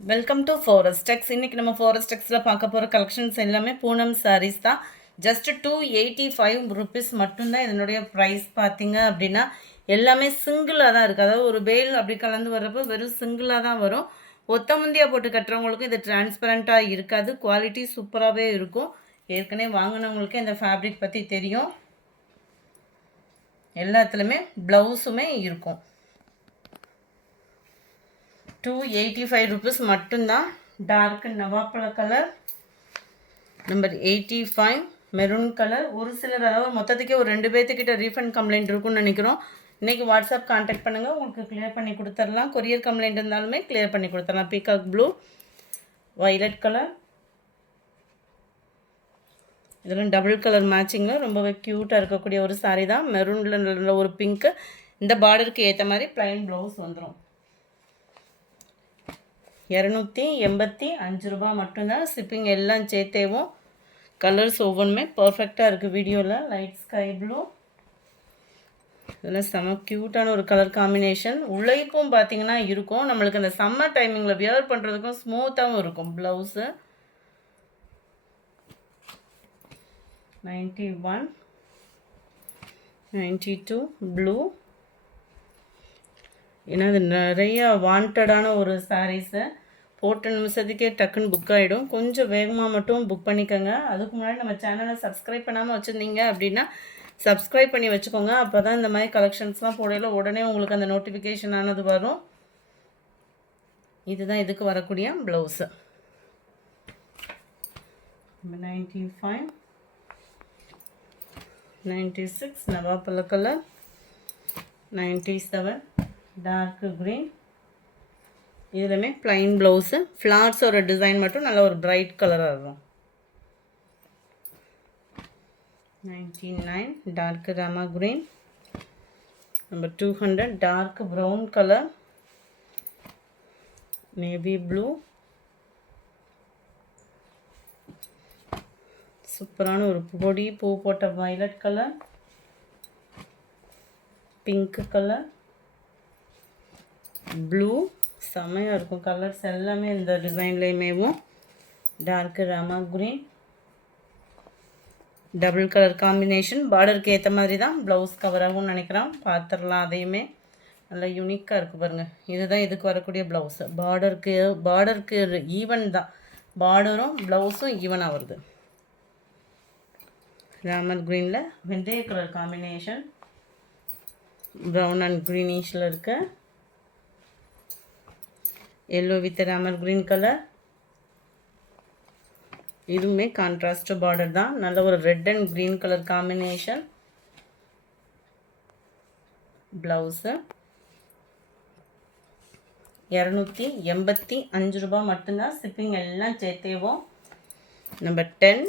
Welcome to ஃபாரஸ்டெக்ஸ். இன்றைக்கி நம்ம ஃபாரஸ்டெக்ஸில் பார்க்க போகிற கலெக்ஷன்ஸ் எல்லாமே பூனம் சாரீஸ் தான். ஜஸ்ட் 285 ருபீஸ் மட்டும்தான் இதனுடைய ப்ரைஸ். பார்த்தீங்க அப்படின்னா எல்லாமே சிங்கிளாக தான் இருக்குது. அதாவது ஒரு பேல் அப்படி கலந்து வர்றப்போ வெறும் சிங்கிளாக தான் வரும். ஒத்த முந்தியாக போட்டு கட்டுறவங்களுக்கும் இது டிரான்ஸ்பரண்ட்டாக இருக்காது. குவாலிட்டி சூப்பராகவே இருக்கும். ஏற்கனவே வாங்கினவங்களுக்கு இந்த ஃபேப்ரிக் பற்றி தெரியும். எல்லாத்துலேயுமே ப்ளவுஸுமே இருக்கும். 285 ருபீஸ் மட்டும்தான். டார்க் நவாப்பழ கலர், நம்பர் 85 மெரூன் கலர். ஒரு சிலர் அதாவது மொத்தத்துக்கே ஒரு 2 பேர்த்துக்கிட்ட ரீஃபண்ட் கம்ப்ளைண்ட் இருக்குன்னு நினைக்கிறோம். இன்றைக்கி வாட்ஸ்அப் கான்டாக்ட் பண்ணுங்கள், உங்களுக்கு கிளியர் பண்ணி கொடுத்துடலாம். கொரியர் கம்ப்ளைண்ட் இருந்தாலுமே கிளியர் பண்ணி கொடுத்துடலாம். பீகாக் ப்ளூ, வைலட் கலர், இதெல்லாம் டபுள் கலர் மேட்சிங்கில் ரொம்பவே க்யூட்டாக இருக்கக்கூடிய ஒரு சாரீ தான். மெரூனில் நல்ல ஒரு பிங்க்கு. இந்த பார்டருக்கு ஏற்ற மாதிரி ப்ளைன் ப்ளவுஸ் வந்துடும். 285 ரூபா மட்டும்தான். ஷிப்பிங் எல்லாம் சேர்த்தேவும். கலர்ஸ் ஒவ்வொன்றுமே பர்ஃபெக்டாக இருக்குது. வீடியோவில் லைட் ஸ்கை ப்ளூ, இதெல்லாம் செம க்யூட்டான ஒரு கலர் காம்பினேஷன். உழைப்பும் பார்த்திங்கன்னா இருக்கும். நம்மளுக்கு அந்த சம்மர் டைமிங்கில் வியர் பண்ணுறதுக்கும் ஸ்மூத்தாகவும் இருக்கும். Blouse 91, 92 blue. ஏன்னா அது நிறைய வாண்டடான ஒரு சாரீஸு. போட்ட நிமிஷத்துக்கே டக்குன்னு புக் ஆகிடும். கொஞ்சம் வேகமாக மட்டும் புக் பண்ணிக்கோங்க. அதுக்கு முன்னாடி நம்ம சேனலை சப்ஸ்கிரைப் பண்ணாமல் வச்சுருந்தீங்க அப்படின்னா சப்ஸ்கிரைப் பண்ணி வச்சுக்கோங்க. அப்போ தான் இந்த மாதிரி கலெக்ஷன்ஸ்லாம் போடையில் உடனே உங்களுக்கு அந்த நோட்டிஃபிகேஷன் ஆனது வரும். இதுதான் இதுக்கு வரக்கூடிய ப்ளவுஸு. 95, 96 நவாப்பழ கலர், 97 டார்க் க்ரீன். இதுலையுமே ப்ளைன் ப்ளவுஸு, ஃப்ளார்ஸோட டிசைன் மட்டும் நல்ல ஒரு பிரைட் கலராக இருக்கும். 99 டார்க் ராமா green, number 200 dark brown colour, navy blue, சூப்பரான ஒரு பொடி பூ போட்ட violet colour, pink colour, blue. செம்மையாக இருக்கும் கலர்ஸ் எல்லாமே இந்த டிசைன்லேயுமேவும். டார்க்கு ராமா க்ரீன், டபுள் கலர் காம்பினேஷன். பார்டருக்கு ஏற்ற மாதிரி தான் ப்ளவுஸ் கவர் ஆகும்னு நினைக்கிறோம். பார்த்துடலாம். அதையுமே நல்லா யூனிக்காக இருக்குது பாருங்கள். இதுதான் இதுக்கு வரக்கூடிய ப்ளவுஸு. பார்டருக்கு ஈவன் தான். பார்டரும் ப்ளவுஸும் ஈவனாக வருது. ராமர் க்ரீனில் வெந்தய கலர் காம்பினேஷன், ப்ரௌன் அண்ட் க்ரீனிஷில் இருக்க yellow with Ramar green colour. இதுவுமே கான்ட்ராஸ்ட் பார்டர் தான். நல்ல ஒரு red and green colour combination. Blouse 285 ரூபா மட்டும்தான். ஷிப்பிங் எல்லாம் சேர்த்தேவோம். நம்பர் 10,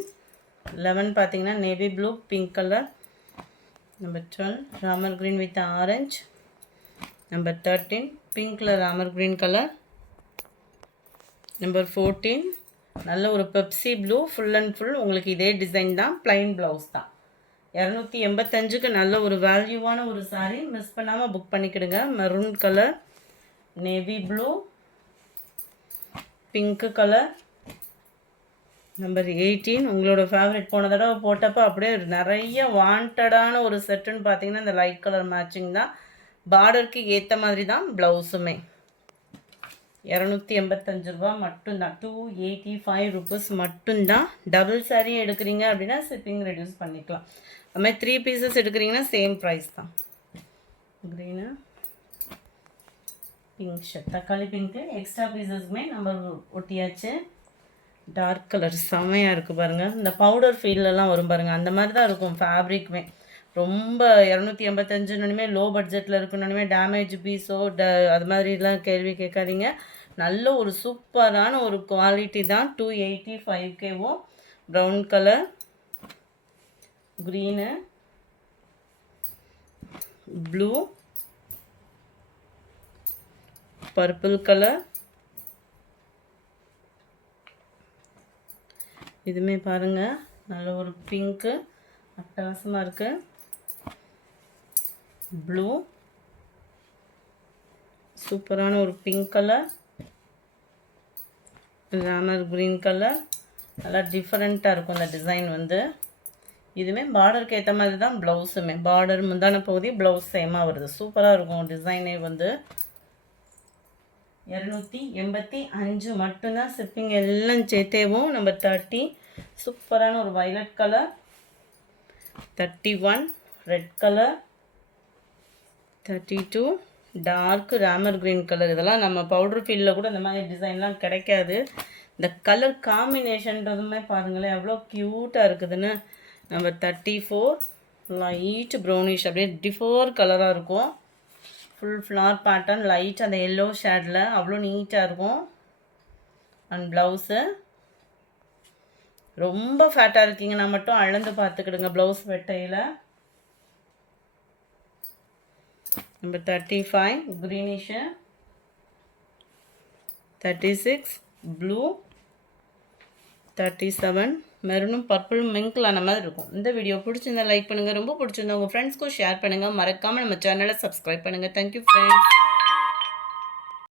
11 பார்த்தீங்கன்னா navy blue pink colour. Number 12 ராமர் க்ரீன் வித் ஆரஞ்ச். நம்பர் 13 பிங்க்கில் ராமர் க்ரீன் கலர். நம்பர் 14 நல்ல ஒரு Pepsi blue. Full and full உங்களுக்கு இதே டிசைன் தான். ப்ளைன் ப்ளவுஸ் தான். 285க்கு நல்ல ஒரு வேல்யூவான ஒரு சாரீ. மிஸ் பண்ணாமல் புக் பண்ணிக்கிடுங்க. Maroon colour, navy blue, pink colour. Number 18 உங்களோட ஃபேவரட். போன தடவை போட்டப்போ அப்படியே நிறைய வாண்டடான ஒரு செட்டுன்னு பார்த்தீங்கன்னா இந்த லைட் கலர் மேட்சிங் தான். பார்டருக்கு ஏற்ற மாதிரி தான் ப்ளவுஸுமே. 285 ரூபா மட்டும்தான். 285 ருபீஸ் மட்டும்தான். டபுள் சாரீ எடுக்கிறீங்க அப்படின்னா ஷிப்பிங் ரெடியூஸ் பண்ணிக்கலாம். அது மாதிரி 3 பீசஸ் எடுக்கிறீங்கன்னா சேம் ப்ரைஸ் தான். க்ரீனு, பிங்க் ஷர்ட், தக்காளி பிங்க்கு. எக்ஸ்ட்ரா பீசஸ்க்குமே நம்பர் ஒட்டியாச்சு. டார்க் கலர் செம்மையாக இருக்குது பாருங்கள். இந்த பவுடர் ஃபீல்டெல்லாம் வரும் பாருங்கள், அந்த மாதிரி தான் இருக்கும் ஃபேப்ரிக்குமே. ரொம்ப 285னுமே லோ பட்ஜெட்டில் இருக்குன்னு டேமேஜ் பீஸோ அது மாதிரிலாம் கேள்வி கேட்காதீங்க. நல்ல ஒரு சூப்பரான ஒரு குவாலிட்டி தான். 285வும். Brown colour, green, blue, purple colour. இதுவுமே பாருங்கள் நல்ல ஒரு பிங்க்கு அட்டகாசமாக இருக்குது. ப்ளூ, சூப்பரான ஒரு pink colour, Ramar green colour. நல்லா டிஃப்ரெண்ட்டாக இருக்கும் இந்த டிசைன் வந்து. இதுவுமே பார்டருக்கு ஏற்ற மாதிரி தான் ப்ளவுஸுமே. பார்டர் முந்தான பகுதி ப்ளவுஸ் சேமாக வருது. சூப்பராக இருக்கும் டிசைனே வந்து. 285 மட்டும்தான் ஷிப்பிங் எல்லாம் சேர்த்தேவும். நம்பர் 30 சூப்பரான ஒரு violet colour. 31 red colour. 32 dark ராமர் க்ரீன் கலர். இதெல்லாம் நம்ம பவுடர் ஃபீல்டில் கூட இந்த மாதிரி டிசைன்லாம் கிடைக்காது. இந்த கலர் காம்பினேஷன்றதுமே பாருங்களேன் எவ்வளோ க்யூட்டாக இருக்குதுன்னு. நம்பர் 34 லைட் ப்ரௌனிஷ் அப்படியே டிஃபோர் கலராக இருக்கும். ஃபுல் ஃப்ளார் பேட்டர்ன் லைட் அந்த எல்லோ ஷேடில் அவ்வளோ நீட்டாக இருக்கும். அண்ட் ப்ளவுஸு ரொம்ப ஃபேட்டாக இருக்கீங்கன்னா மட்டும் அளந்து பார்த்துக்கிடுங்க ப்ளவுஸ் வெட்டையில். நம்பர் 35 க்ரீனிஷு. 36 ப்ளூ. 37 மெரூனும் பர்பிளும் மிங்கிளான மாதிரி இருக்கும். இந்த வீடியோ பிடிச்சிருந்தா லைக் பண்ணுங்கள். ரொம்ப பிடிச்சிருந்தா உங்கள் ஃப்ரெண்ட்ஸ்க்கும் ஷேர் பண்ணுங்கள். மறக்காமல் நம்ம சேனலை சப்ஸ்கிரைப் பண்ணுங்கள். Thank you friends.